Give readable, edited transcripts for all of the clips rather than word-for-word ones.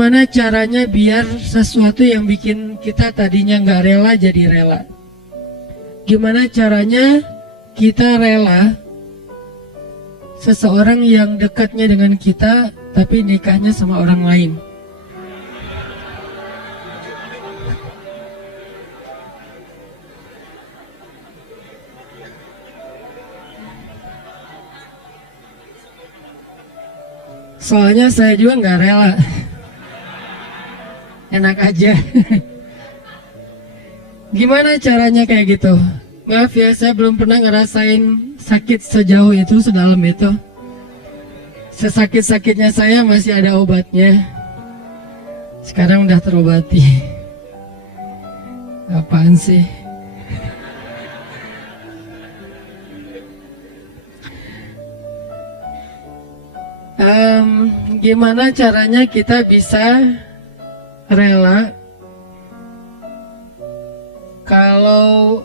Gimana caranya biar sesuatu yang bikin kita tadinya nggak rela jadi rela? Gimana caranya kita rela seseorang yang dekatnya dengan kita tapi nikahnya sama orang lain? Soalnya saya juga nggak rela. Enak aja. Gimana caranya kayak gitu? Maaf ya, saya belum pernah ngerasain sakit sejauh itu, sedalam itu. Sesakit-sakitnya saya masih ada obatnya. Sekarang udah terobati. Apaan sih? Gimana caranya kita bisa rela kalau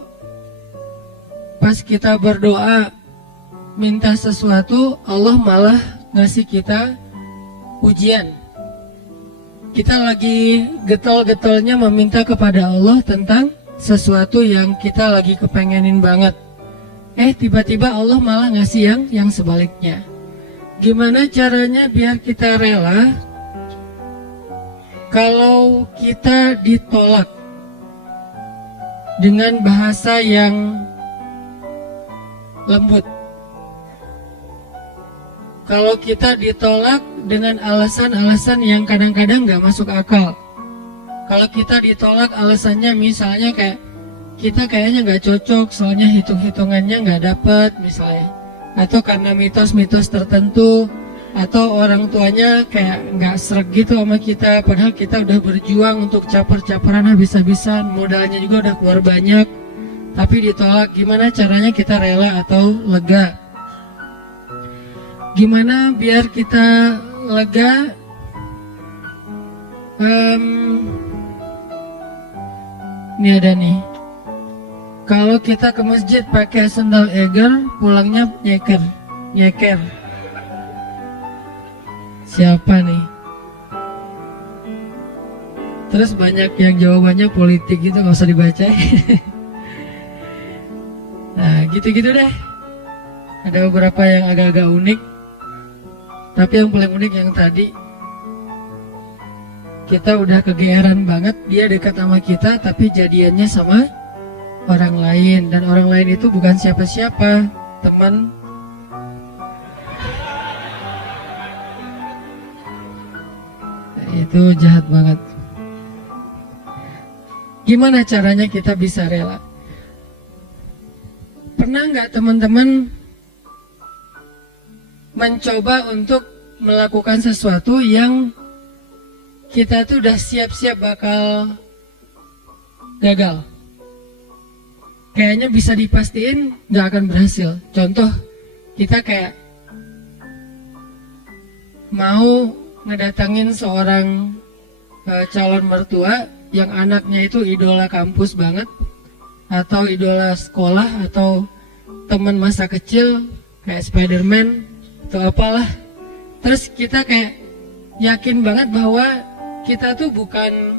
pas kita berdoa minta sesuatu, Allah malah ngasih kita ujian. Kita lagi getol-getolnya meminta kepada Allah tentang sesuatu yang kita lagi kepengenin banget. Tiba-tiba Allah malah ngasih yang sebaliknya. Gimana caranya biar kita rela kalau kita ditolak dengan bahasa yang lembut? Kalau kita ditolak dengan alasan-alasan yang kadang-kadang nggak masuk akal. Kalau kita ditolak alasannya misalnya kayak kita kayaknya nggak cocok, soalnya hitung-hitungannya nggak dapet misalnya, atau karena mitos-mitos tertentu, atau orang tuanya kayak nggak sreg gitu sama kita, padahal kita udah berjuang untuk caper-caperan habis-habisan, modalnya juga udah keluar banyak, tapi ditolak. Gimana caranya kita rela atau lega? Gimana biar kita lega? Ini ada nih. Kalau kita ke masjid pakai sandal eger, pulangnya nyeker. Siapa nih? Terus banyak yang jawabannya politik gitu, nggak usah dibaca. Nah, gitu-gitu deh. Ada beberapa yang agak-agak unik, tapi yang paling unik yang tadi. Kita udah kegeeran banget, dia dekat sama kita, tapi jadiannya sama orang lain, dan orang lain itu bukan siapa-siapa, teman. Itu jahat banget. Gimana caranya kita bisa rela? Pernah nggak teman-teman mencoba untuk melakukan sesuatu yang kita tuh udah siap-siap bakal gagal? Kayaknya bisa dipastiin nggak akan berhasil. Contoh, kita kayak mau ngedatangin seorang calon mertua yang anaknya itu idola kampus banget, atau idola sekolah, atau teman masa kecil kayak Spiderman atau apalah. Terus kita kayak yakin banget bahwa kita tuh bukan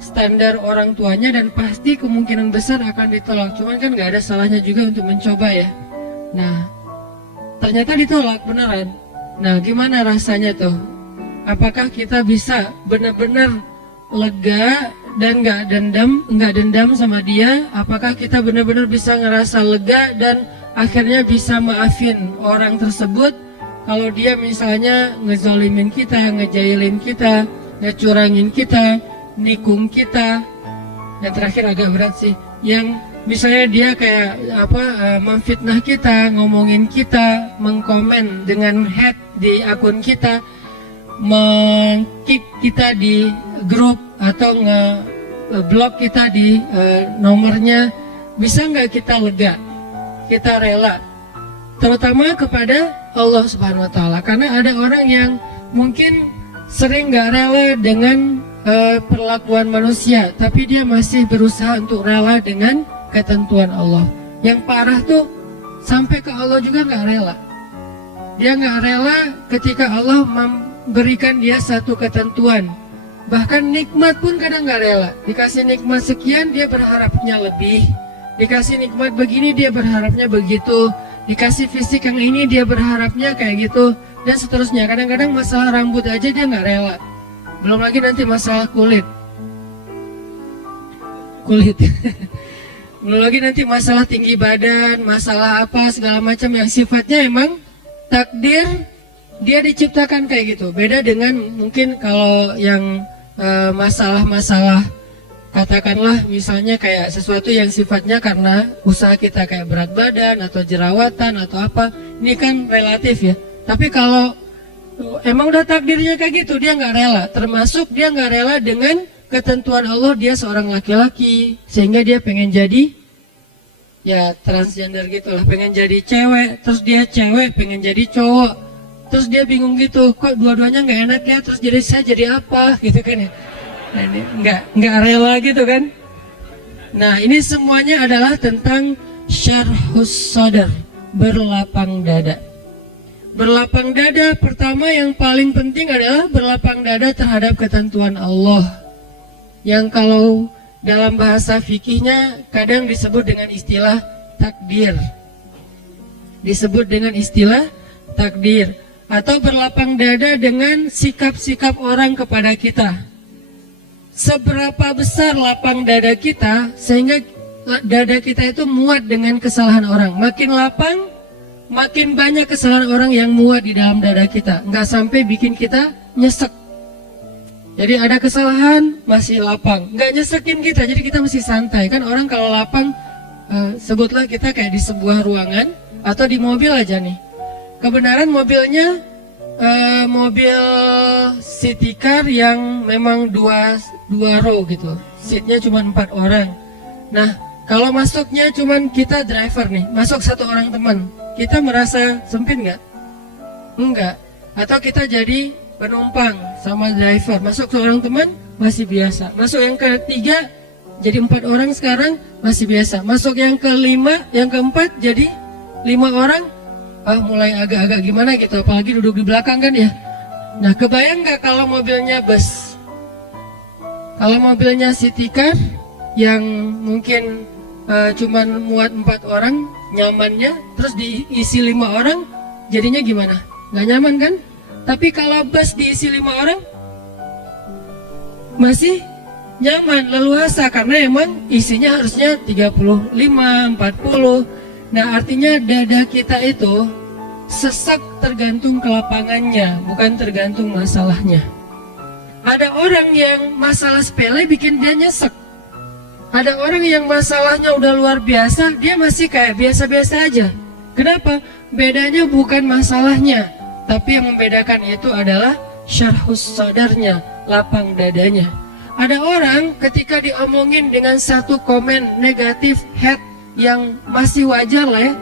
standar orang tuanya dan pasti kemungkinan besar akan ditolak. Cuman kan nggak ada salahnya juga untuk mencoba ya. Nah, ternyata ditolak beneran. Nah, gimana rasanya tuh? Apakah kita bisa benar-benar lega dan nggak dendam sama dia? Apakah kita benar-benar bisa ngerasa lega dan akhirnya bisa maafin orang tersebut kalau dia misalnya ngezolimin kita, ngejailin kita, ngecurangin kita, nikung kita, dan terakhir agak berat sih, yang misalnya dia kayak memfitnah kita, ngomongin kita, mengkomen dengan hate di akun kita, meng-kick kita di grup, atau nge-block kita di nomornya. Bisa nggak kita lega, kita rela, terutama kepada Allah Subhanahu Wa Taala? Karena ada orang yang mungkin sering nggak rela dengan perlakuan manusia, tapi dia masih berusaha untuk rela dengan ketentuan Allah. Yang parah tuh sampai ke Allah juga nggak rela. Dia nggak rela ketika Allah memberikan dia satu ketentuan, Bahkan nikmat pun kadang nggak rela. Dikasih nikmat sekian dia berharapnya lebih. Dikasih nikmat begini dia berharapnya begitu. Dikasih fisik yang ini dia berharapnya kayak gitu. Dan seterusnya. Kadang-kadang masalah rambut aja dia nggak rela. Belum lagi nanti masalah kulit. Belum lagi nanti masalah tinggi badan, masalah apa segala macam yang sifatnya emang takdir dia diciptakan kayak gitu. Beda dengan mungkin kalau yang masalah-masalah katakanlah misalnya kayak sesuatu yang sifatnya karena usaha kita kayak berat badan atau jerawatan atau apa, ini kan relatif ya. Tapi kalau emang udah takdirnya kayak gitu dia nggak rela. Termasuk dia nggak rela dengan ketentuan Allah dia seorang laki-laki sehingga dia pengen jadi ya transgender gitulah, pengen jadi cewek, terus dia cewek pengen jadi cowok, terus dia bingung gitu, kok dua-duanya nggak enak ya, terus jadi saya jadi apa gitu kan ya. Nah, ini nggak rela gitu kan. Nah ini semuanya adalah tentang syarhus sadar, berlapang dada. Berlapang dada pertama yang paling penting adalah berlapang dada terhadap ketentuan Allah. Yang kalau dalam bahasa fikihnya kadang disebut dengan istilah takdir. Disebut dengan istilah takdir. Atau berlapang dada dengan sikap-sikap orang kepada kita. Seberapa besar lapang dada kita sehingga dada kita itu muat dengan kesalahan orang. Makin lapang, makin banyak kesalahan orang yang muat di dalam dada kita. Nggak sampai bikin kita nyesek. Jadi ada kesalahan masih lapang, nggak nyesekin kita, jadi kita mesti santai. Kan orang kalau lapang, sebutlah kita kayak di sebuah ruangan atau di mobil aja nih. Kebenaran mobilnya mobil city car yang memang dua row gitu, seatnya cuma 4 orang. Nah kalau masuknya cuma kita driver nih, masuk 1 orang teman, kita merasa sempit nggak? Enggak. Atau kita jadi penumpang sama driver, masuk seorang teman masih biasa, masuk yang ketiga jadi 4 orang sekarang masih biasa, masuk yang kelima, yang keempat jadi 5 orang, mulai agak-agak gimana gitu, apalagi duduk di belakang kan ya. Nah kebayang nggak kalau mobilnya bus, kalau mobilnya city car yang mungkin cuman muat 4 orang nyamannya, terus diisi 5 orang jadinya gimana? Nggak nyaman kan? Tapi kalau bus diisi 5 orang masih nyaman, leluasa, karena emang isinya harusnya 35, 40. Nah artinya dada kita itu sesak tergantung kelapangannya, bukan tergantung masalahnya. Ada orang yang masalah sepele bikin dia nyesek. Ada orang yang masalahnya udah luar biasa, dia masih kayak biasa-biasa aja. Kenapa? Bedanya bukan masalahnya, tapi yang membedakan itu adalah syarhus sadarnya, lapang dadanya. Ada orang ketika diomongin dengan satu komen negatif, hate yang masih wajar lah ya,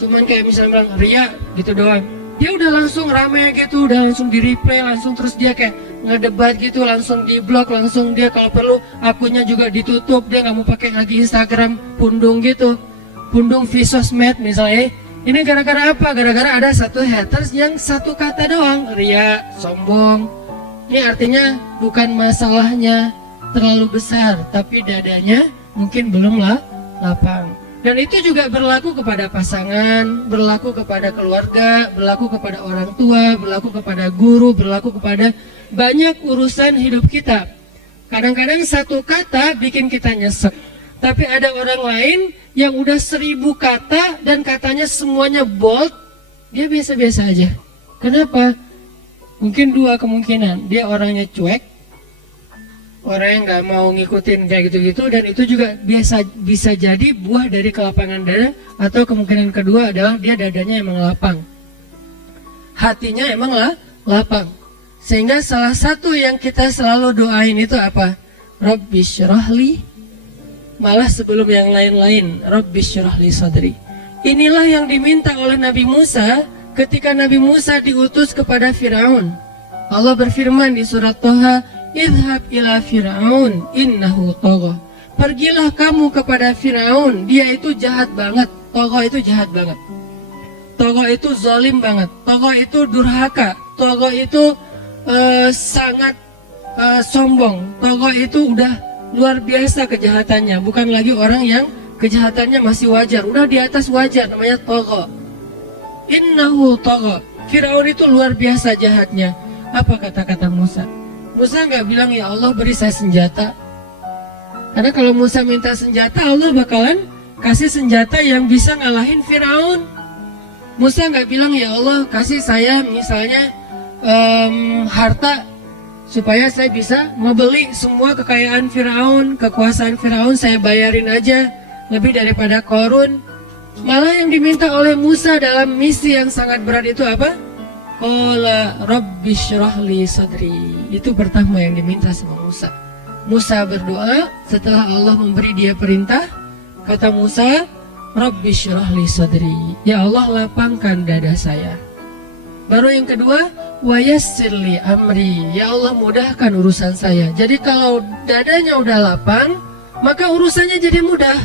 cuman kayak misalnya bilang ria gitu doang, dia udah langsung rame gitu, udah langsung di replay, langsung terus dia kayak ngedebat gitu, langsung di blok, langsung dia kalau perlu akunnya juga ditutup, dia nggak mau pakai lagi Instagram pundung gitu, pundung visosmed misalnya. Ini gara-gara apa? Gara-gara ada satu haters yang satu kata doang, ria, sombong. Ini artinya bukan masalahnya terlalu besar, tapi dadanya mungkin belum lapang. Dan itu juga berlaku kepada pasangan, berlaku kepada keluarga, berlaku kepada orang tua, berlaku kepada guru, berlaku kepada banyak urusan hidup kita. Kadang-kadang satu kata bikin kita nyesek. Tapi ada orang lain yang udah 1000 kata dan katanya semuanya bold, dia biasa-biasa aja. Kenapa? Mungkin 2 kemungkinan, dia orangnya cuek, orang yang nggak mau ngikutin kayak gitu-gitu, dan itu juga bisa jadi buah dari kelapangan dada. Atau kemungkinan kedua adalah dia dadanya emang lapang, hatinya emang lapang. Sehingga salah satu yang kita selalu doain itu apa? Rabbi syrahli, malah sebelum yang lain-lain, Rabbi syrahli sadri. Inilah yang diminta oleh Nabi Musa ketika Nabi Musa diutus kepada Firaun. Allah berfirman di surat Toha, idhab ila Firaun innahu tagha. Pergilah kamu kepada Firaun, dia itu jahat banget. Tagha itu jahat banget. Tagha itu zalim banget. Tagha itu durhaka. Tagha itu sangat sombong. Togo itu udah luar biasa kejahatannya, bukan lagi orang yang kejahatannya masih wajar, udah di atas wajar, namanya togo. Innahu togo. Firaun itu luar biasa jahatnya. Apa kata-kata Musa? Musa nggak bilang, ya Allah beri saya senjata. Karena kalau Musa minta senjata, Allah bakalan kasih senjata yang bisa ngalahin Firaun. Musa nggak bilang, ya Allah kasih saya misalnya harta supaya saya bisa membeli semua kekayaan Firaun, kekuasaan Firaun saya bayarin aja lebih daripada Korun. Malah yang diminta oleh Musa dalam misi yang sangat berat itu apa? Qala rabbi syrah li sadri. Itu pertama yang diminta sama Musa. Musa berdoa setelah Allah memberi dia perintah. Kata Musa, rabbi syrah li sadri. Ya Allah lapangkan dada saya. Baru yang kedua, wa yassir li amri. Ya Allah mudahkan urusan saya. Jadi kalau dadanya udah lapang, maka urusannya jadi mudah.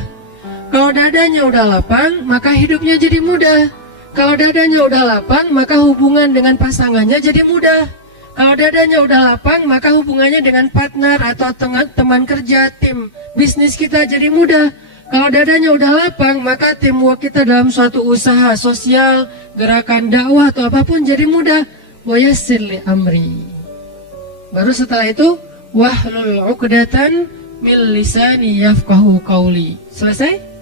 Kalau dadanya udah lapang, maka hidupnya jadi mudah. Kalau dadanya udah lapang, maka hubungan dengan pasangannya jadi mudah. Kalau dadanya udah lapang, maka hubungannya dengan partner atau teman kerja, tim bisnis kita jadi mudah. Kalau dadanya udah lapang, maka teamwork kita dalam suatu usaha sosial, gerakan dakwah atau apapun jadi mudah. Wa yassir li amri. Baru setelah itu, wahlul 'uqdatan min lisani yafqahu qawli. Selesai?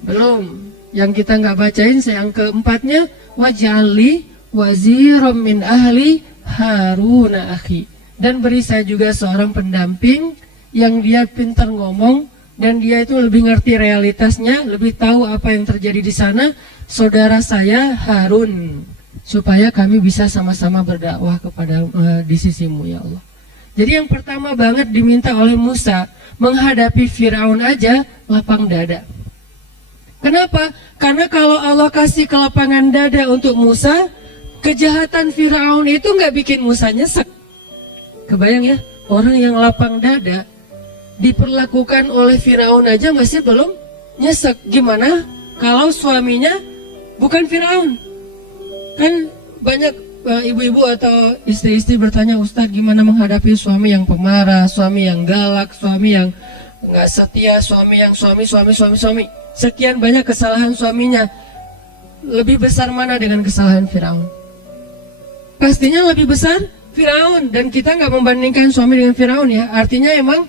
Belum. Yang kita nggak bacain yang keempatnya, waj'alli waziram min ahli Haruna akhi. Dan beri saya juga seorang pendamping yang dia pintar ngomong dan dia itu lebih ngerti realitasnya, lebih tahu apa yang terjadi di sana, saudara saya Harun, supaya kami bisa sama-sama berdakwah kepada di sisimu ya Allah. Jadi yang pertama banget diminta oleh Musa menghadapi Firaun aja lapang dada. Kenapa? Karena kalau Allah kasih kelapangan dada untuk Musa, kejahatan Firaun itu nggak bikin Musa nyesek. Kebayang ya, orang yang lapang dada diperlakukan oleh Firaun aja masih belum nyesek. Gimana kalau suaminya bukan Firaun? Kan banyak ibu-ibu atau istri-istri bertanya, Ustadz gimana menghadapi suami yang pemarah, suami yang galak, suami yang nggak setia, suami yang suami. Sekian banyak kesalahan suaminya. Lebih besar mana dengan kesalahan Firaun? Pastinya lebih besar Firaun. Dan kita nggak membandingkan suami dengan Firaun ya. Artinya emang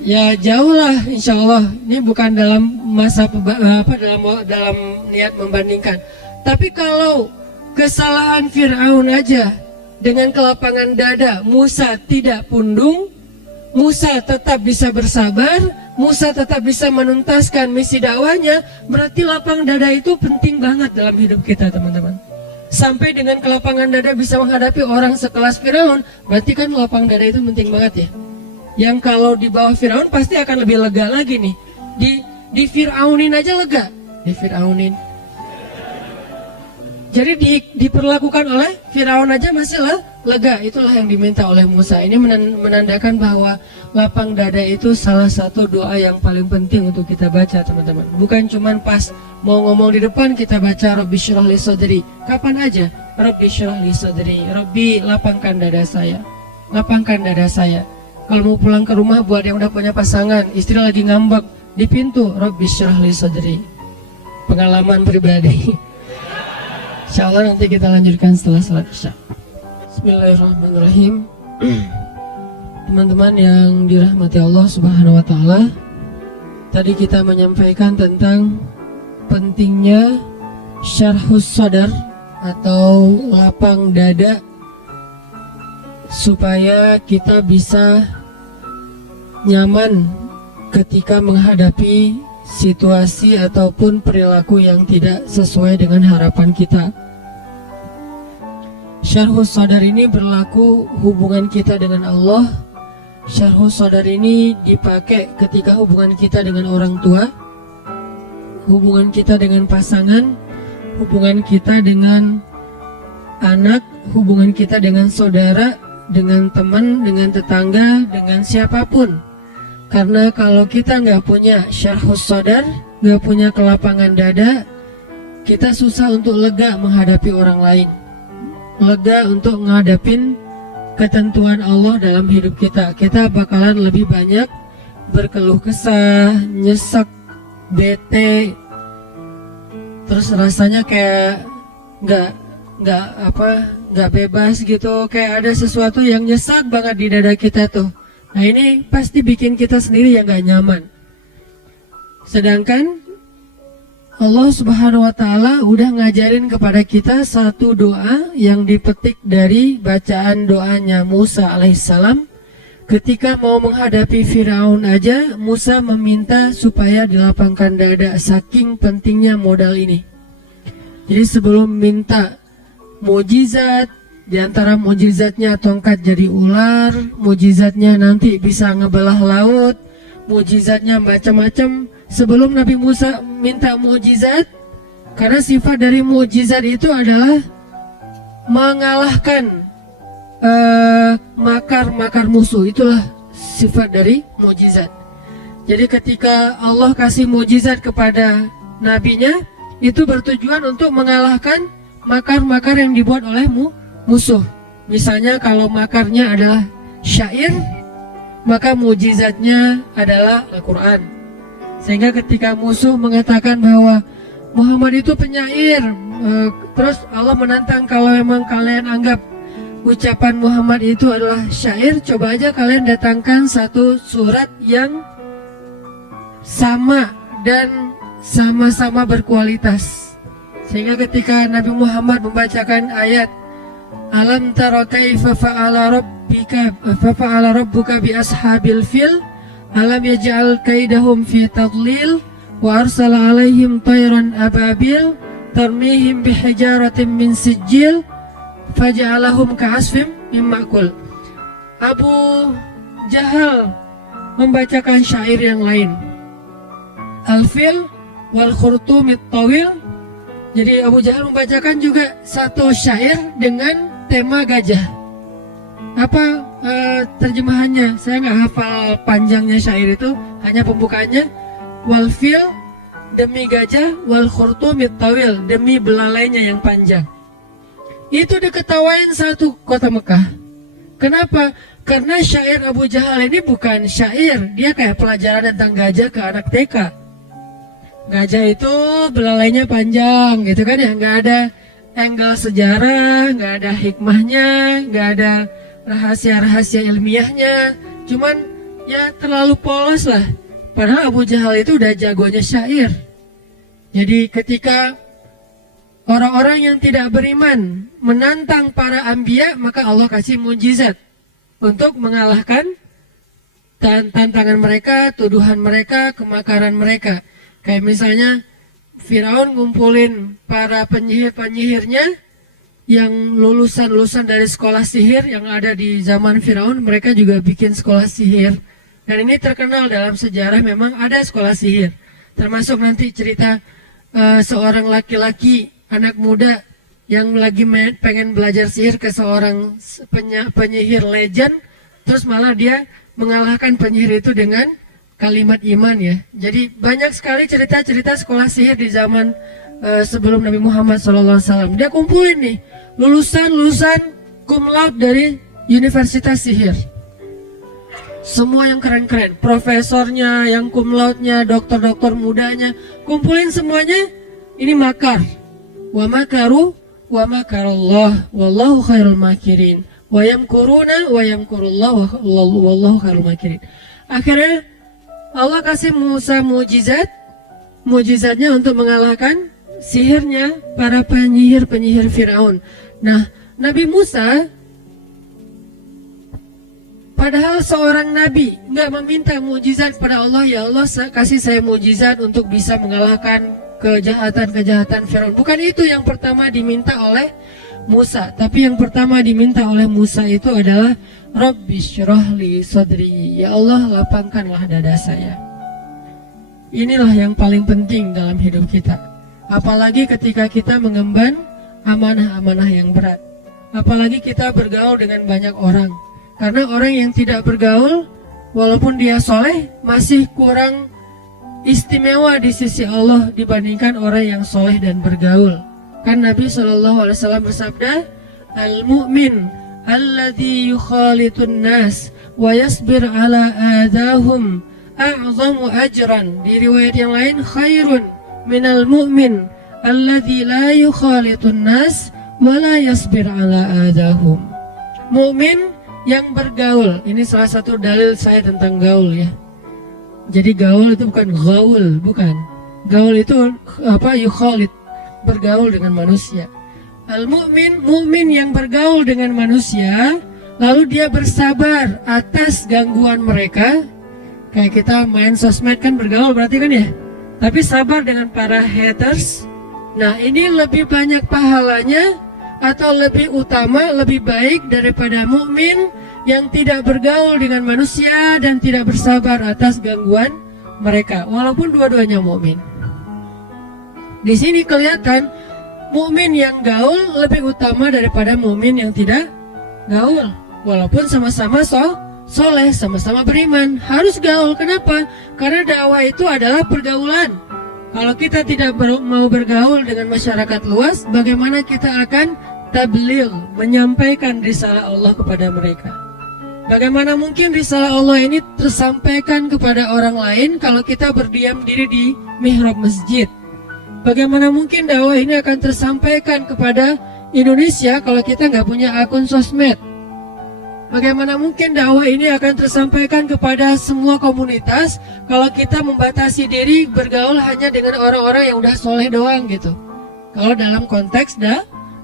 ya jauh lah insya Allah. Ini bukan dalam masa dalam niat membandingkan. Tapi kalau kesalahan Firaun aja dengan kelapangan dada Musa tidak pundung, Musa tetap bisa bersabar, Musa tetap bisa menuntaskan misi dakwahnya, berarti lapang dada itu penting banget dalam hidup kita teman-teman. Sampai dengan kelapangan dada bisa menghadapi orang sekelas Firaun, berarti kan lapang dada itu penting banget ya. Yang kalau di bawah Firaun pasti akan lebih lega lagi nih. Di Firaunin aja lega, di Firaunin. Jadi diperlakukan oleh Firaun aja masih lega. Itulah yang diminta oleh Musa. Ini menandakan bahwa lapang dada itu salah satu doa yang paling penting untuk kita baca teman-teman. Bukan cuma pas mau ngomong di depan kita baca Rabbi syrah li sadri. Kapan aja Rabbi syrah li sadri, Rabbi lapangkan dada saya, lapangkan dada saya. Kalau mau pulang ke rumah buat yang udah punya pasangan, istri lagi ngambek di pintu, Rabbi syrah li sadri. Pengalaman pribadi. Insya Allah nanti kita lanjutkan setelah salat Isya. Bismillahirrahmanirrahim. Teman-teman yang dirahmati Allah Subhanahu wa Ta'ala, tadi kita menyampaikan tentang pentingnya syarhus sadar atau lapang dada supaya kita bisa nyaman ketika menghadapi situasi ataupun perilaku yang tidak sesuai dengan harapan kita. Syarhus sadar ini berlaku hubungan kita dengan Allah. Syarhus sadar ini dipakai ketika hubungan kita dengan orang tua, hubungan kita dengan pasangan, hubungan kita dengan anak, hubungan kita dengan saudara, dengan teman, dengan tetangga, dengan siapapun. Karena kalau kita nggak punya syarhus sadar, nggak punya kelapangan dada, kita susah untuk lega menghadapi orang lain. lega untuk ngadapin ketentuan Allah dalam hidup kita. Kita bakalan lebih banyak berkeluh kesah, nyesek, bete, terus rasanya kayak nggak bebas gitu, kayak ada sesuatu yang nyesek banget di dada kita tuh. Nah ini pasti bikin kita sendiri yang nggak nyaman. Sedangkan Allah Subhanahu wa Ta'ala udah ngajarin kepada kita satu doa yang dipetik dari bacaan doanya Musa alaihissalam. Ketika mau menghadapi Firaun aja, Musa meminta supaya dilapangkan dada, saking pentingnya modal ini. Jadi sebelum minta mukjizat, di antara mukjizatnya tongkat jadi ular, mukjizatnya nanti bisa ngebelah laut, mukjizatnya macam-macam. Sebelum Nabi Musa minta mukjizat, karena sifat dari mukjizat itu adalah mengalahkan makar-makar musuh, itulah sifat dari mukjizat. Jadi ketika Allah kasih mukjizat kepada nabinya, itu bertujuan untuk mengalahkan makar-makar yang dibuat oleh musuh. Misalnya kalau makarnya adalah syair, maka mukjizatnya adalah Al-Quran. Sehingga ketika musuh mengatakan bahwa Muhammad itu penyair, terus Allah menantang, kalau memang kalian anggap ucapan Muhammad itu adalah syair, coba aja kalian datangkan satu surat yang sama dan sama-sama berkualitas. Sehingga ketika Nabi Muhammad membacakan ayat Alam tara kaifa fa'ala rabbuka bi ashabil fil alam yaj'al kaidahum fi tadlil wa arsala alaihim tayran ababil tarmihim bihijaratin min sijil faj'alahum ka'asfim mimmakul. Abu Jahal membacakan syair yang lain, Al-Fil wal Khurtumit Tawil. Jadi Abu Jahal membacakan juga satu syair dengan tema gajah. Apa terjemahannya? Saya nggak hafal panjangnya syair itu, hanya pembukaannya wal fil demi gajah, wal khurtumit tawil demi belalainya yang panjang. Itu diketawain satu kota Mekah. Kenapa? Karena syair Abu Jahal ini bukan syair, dia kayak pelajaran tentang gajah ke anak TK. Gajah itu belalainya panjang gitu kan ya, nggak ada angle sejarah, nggak ada hikmahnya, nggak ada rahasia-rahasia ilmiahnya, cuman ya terlalu polos lah. Padahal Abu Jahal itu udah jagonya syair. Jadi ketika orang-orang yang tidak beriman menantang para anbiya, maka Allah kasih mukjizat untuk mengalahkan tantangan mereka, tuduhan mereka, kemakaran mereka. Kayak misalnya Firaun ngumpulin para penyihir-penyihirnya yang lulusan-lulusan dari sekolah sihir yang ada di zaman Firaun, mereka juga bikin sekolah sihir. Dan ini terkenal dalam sejarah, memang ada sekolah sihir. Termasuk nanti cerita seorang laki-laki, anak muda yang lagi pengen belajar sihir ke seorang penyihir legend, terus malah dia mengalahkan penyihir itu dengan kalimat iman ya. Jadi banyak sekali cerita-cerita sekolah sihir di zaman sebelum Nabi Muhammad SAW. Dia kumpulin nih lulusan cum laude dari universitas sihir. Semua yang keren-keren, profesornya, yang cum laude-nya, dokter-dokter mudanya, kumpulin semuanya. Ini makar. Wa makaru wa makarallah wallahu khairul makirin. Wa yamkuruna wa yamkurullah wallahu khairul makirin. Akhirnya Allah kasih Musa mukjizat, mukjizatnya untuk mengalahkan sihirnya para penyihir-penyihir Firaun. Nah, Nabi Musa padahal seorang nabi nggak meminta mukjizat pada Allah, ya Allah kasih saya mukjizat untuk bisa mengalahkan kejahatan-kejahatan Firaun. Bukan itu yang pertama diminta oleh Musa, tapi yang pertama diminta oleh Musa itu adalah Rabbi syrahli sadri, ya Allah lapangkanlah dada saya. Inilah yang paling penting dalam hidup kita. Apalagi ketika kita mengemban amanah-amanah yang berat. Apalagi kita bergaul dengan banyak orang. Karena orang yang tidak bergaul, walaupun dia soleh, masih kurang istimewa di sisi Allah dibandingkan orang yang soleh dan bergaul. Kan Nabi SAW bersabda, Al-mu'min alladhi yukhalitun nas wa yasbir ala adahum a'zamu ajran. Di riwayat yang lain, khairun minal mu'min alladhi la yukhalitun nas wa la yasbir ala adahum. Mu'min yang bergaul. Ini salah satu dalil saya tentang gaul ya. Jadi gaul itu bukan gaul, bukan. Gaul itu yukhalit, bergaul dengan manusia. Al-mu'min, mu'min yang bergaul dengan manusia, lalu dia bersabar atas gangguan mereka. Kayak kita main sosmed kan bergaul berarti kan ya. Tapi sabar dengan para haters. Nah, ini lebih banyak pahalanya atau lebih utama, lebih baik daripada mukmin yang tidak bergaul dengan manusia dan tidak bersabar atas gangguan mereka, walaupun dua-duanya mukmin. Di sini kelihatan mukmin yang gaul lebih utama daripada mukmin yang tidak gaul, walaupun sama-sama soleh, sama-sama beriman. Harus gaul. Kenapa? Karena dakwah itu adalah pergaulan. Kalau kita tidak mau bergaul dengan masyarakat luas, bagaimana kita akan tabligh, menyampaikan risalah Allah kepada mereka? Bagaimana mungkin risalah Allah ini tersampaikan kepada orang lain kalau kita berdiam diri di mihrab masjid? Bagaimana mungkin dakwah ini akan tersampaikan kepada Indonesia kalau kita nggak punya akun sosmed? Bagaimana mungkin dakwah ini akan tersampaikan kepada semua komunitas kalau kita membatasi diri bergaul hanya dengan orang-orang yang udah soleh doang gitu? Kalau dalam konteks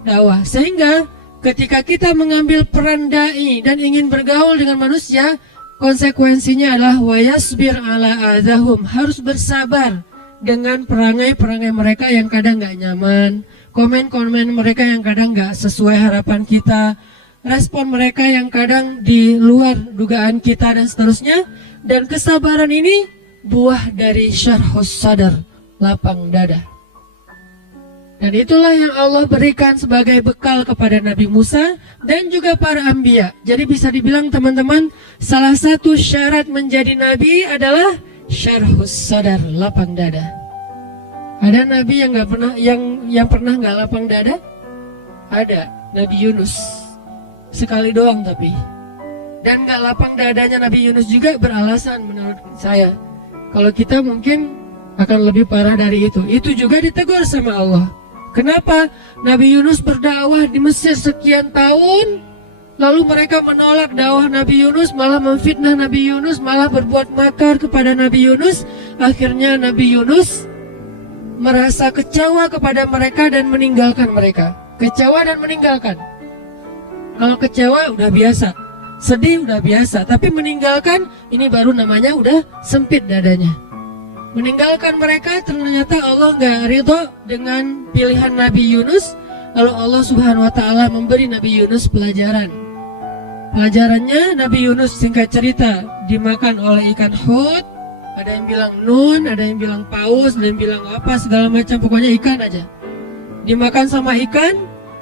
dakwah, sehingga ketika kita mengambil peran dai dan ingin bergaul dengan manusia, konsekuensinya adalah wayasbir ala adahum, harus bersabar dengan perangai-perangai mereka yang kadang nggak nyaman, komen-komen mereka yang kadang nggak sesuai harapan kita, respon mereka yang kadang di luar dugaan kita dan seterusnya. Dan kesabaran ini buah dari syarhus sadar, lapang dada. Dan itulah yang Allah berikan sebagai bekal kepada Nabi Musa dan juga para anbiya. Jadi bisa dibilang teman-teman, salah satu syarat menjadi nabi adalah syarhus sadar, lapang dada. Ada nabi yang nggak pernah yang pernah nggak lapang dada? Ada, Nabi Yunus. Sekali doang tapi. Dan nggak lapang dadanya Nabi Yunus juga beralasan menurut saya. Kalau kita mungkin akan lebih parah dari itu. Itu juga ditegur sama Allah. Kenapa? Nabi Yunus berdakwah di Mesir sekian tahun, lalu mereka menolak dakwah Nabi Yunus, malah memfitnah Nabi Yunus, malah berbuat makar kepada Nabi Yunus. Akhirnya Nabi Yunus merasa kecewa kepada mereka dan meninggalkan mereka. Kecewa dan meninggalkan. Kalau kecewa udah biasa, sedih udah biasa, tapi meninggalkan ini baru namanya udah sempit dadanya. Meninggalkan mereka, ternyata Allah nggak ridho dengan pilihan Nabi Yunus. Lalu Allah Subhanahu Wa Taala memberi Nabi Yunus pelajaran. Pelajarannya, Nabi Yunus singkat cerita dimakan oleh ikan hut. Ada yang bilang nun, ada yang bilang paus, ada yang bilang apa segala macam, pokoknya ikan aja. Dimakan sama ikan.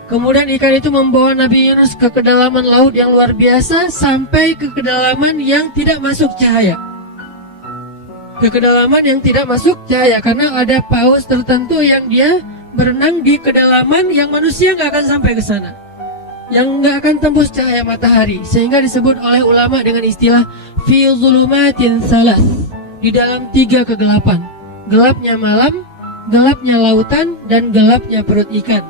Kemudian ikan itu membawa Nabi Yunus ke kedalaman laut yang luar biasa, sampai ke kedalaman yang tidak masuk cahaya. Ke kedalaman yang tidak masuk cahaya, karena ada paus tertentu yang dia berenang di kedalaman yang manusia nggak akan sampai ke sana, yang nggak akan tembus cahaya matahari, sehingga disebut oleh ulama dengan istilah fi zulumatin salas, di dalam 3 kegelapan: gelapnya malam, gelapnya lautan, dan gelapnya perut ikan.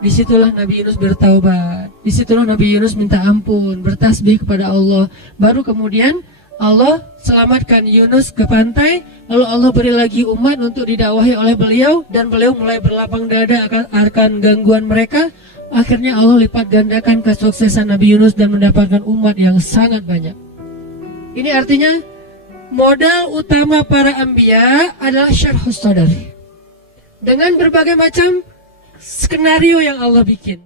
Disitulah Nabi Yunus bertaubat, disitulah Nabi Yunus minta ampun, bertasbih kepada Allah. Baru kemudian Allah selamatkan Yunus ke pantai, lalu Allah beri lagi umat untuk didakwahi oleh beliau, dan beliau mulai berlapang dada akan gangguan mereka. Akhirnya Allah lipat gandakan kesuksesan Nabi Yunus dan mendapatkan umat yang sangat banyak. Ini artinya modal utama para anbiya adalah syarhus sadar, dengan berbagai macam skenario yang Allah bikin.